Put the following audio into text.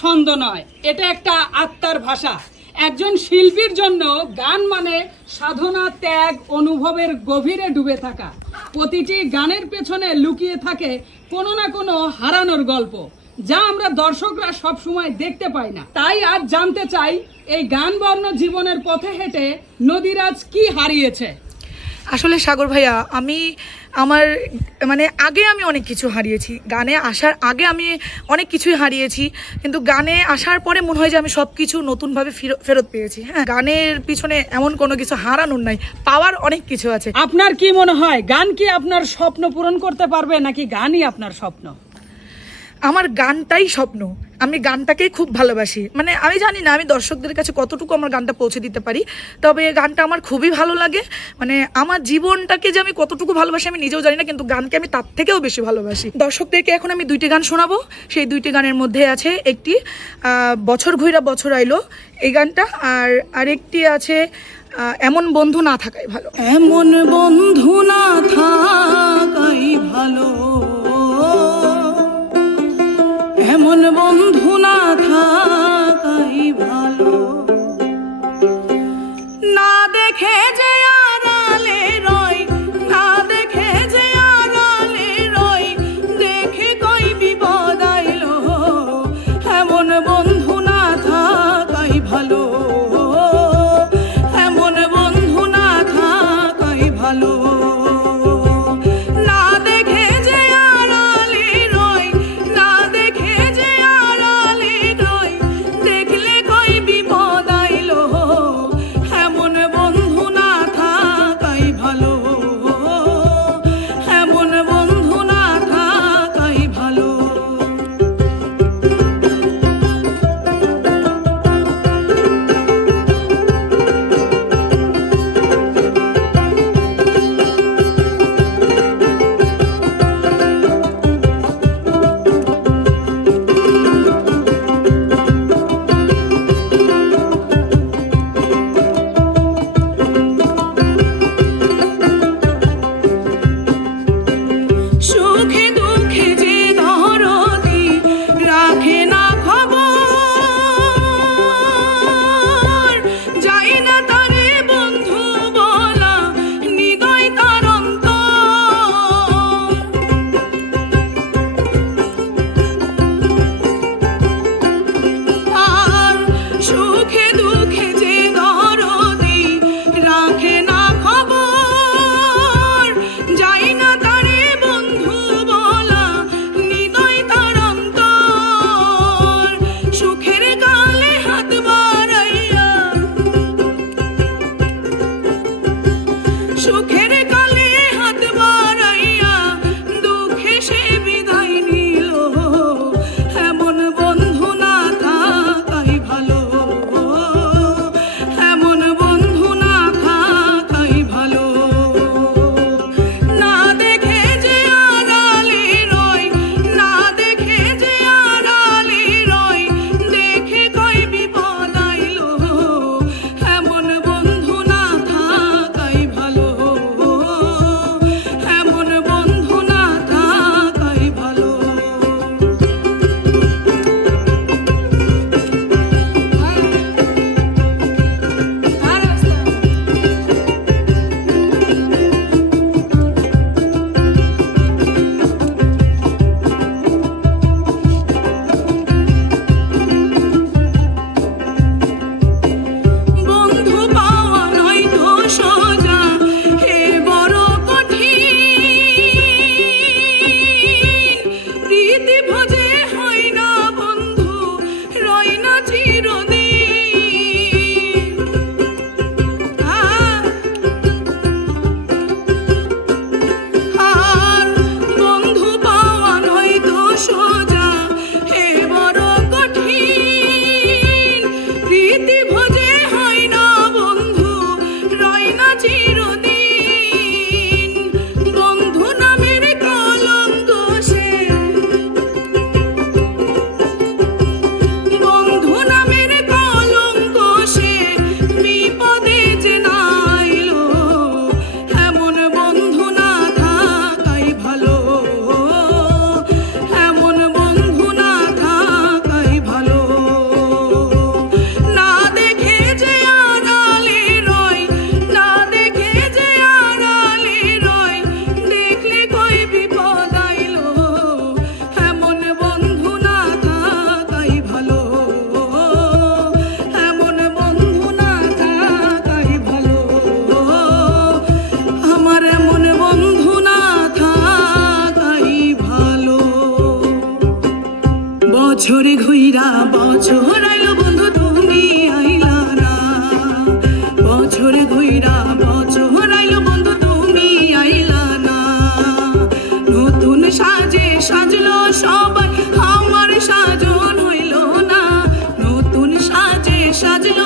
ছন্দ নয়। এটা একটা আত্মার ভাষা। একজন শিল্পীর জন্য গান মানে সাধনা, ত্যাগ, অনুভবের গভীরে ডুবে থাকা। প্রতিটি গানের পেছনে লুকিয়ে থাকে কোনো না কোনো হারানোর গল্প, যা আমরা দর্শকরা সব সময় দেখতে পাই না। তাই আজ জানতে চাই, এই গান বর্ণ জীবনের পথে হেঁটে নদীরাজ কি হারিয়েছে? আসলে সাগর ভাইয়া আমি আমার মানে আগে আমি অনেক কিছু হারিয়েছি। গানে আসার আগে আমি অনেক কিছুই হারিয়েছি কিন্তু গানে আসার পরে মনে হয় যে আমি সব কিছু নতুনভাবে ফির- ফেরত পেয়েছি। হ্যাঁ গানের পিছনে এমন কোনো কিছু হারানোর নাই পাওয়ার অনেক কিছু আছে। আপনার কি মনে হয় গান কি আপনার স্বপ্ন পূরণ করতে পারবে নাকি গানই আপনার স্বপ্ন? আমার গানটাই স্বপ্ন। আমি গানটাকেই খুব ভালোবাসি। মানে আমি জানি না, আমি দর্শকদের কাছে কতটুকু আমার গানটা পৌঁছে দিতে পারি, তবে গানটা আমার খুবই ভালো লাগে। মানে আমার জীবনটাকে যে আমি কতটুকু ভালোবাসি আমি নিজেও জানি না, কিন্তু গানকে আমি তার থেকেও বেশি ভালোবাসি। দর্শকদেরকে এখন আমি দুইটি গান শোনাবো। সেই দুইটি গানের মধ্যে আছে একটি বছর ঘুইরা বছর আইলো, এই গানটা। আর আরেকটি আছে এমন বন্ধু না থাকাই ভালো। এমন বন্ধু বছরে ঘুইরা, বছর আইলো বন্ধু, তুমি আইলা না। বছরে ঘুইরা, বছর আইলো বন্ধু, তুমি আইলা না। নতুন সাজে সাজলো সবাই, আমার সাজন হইল না। নতুন সাজে সাজলো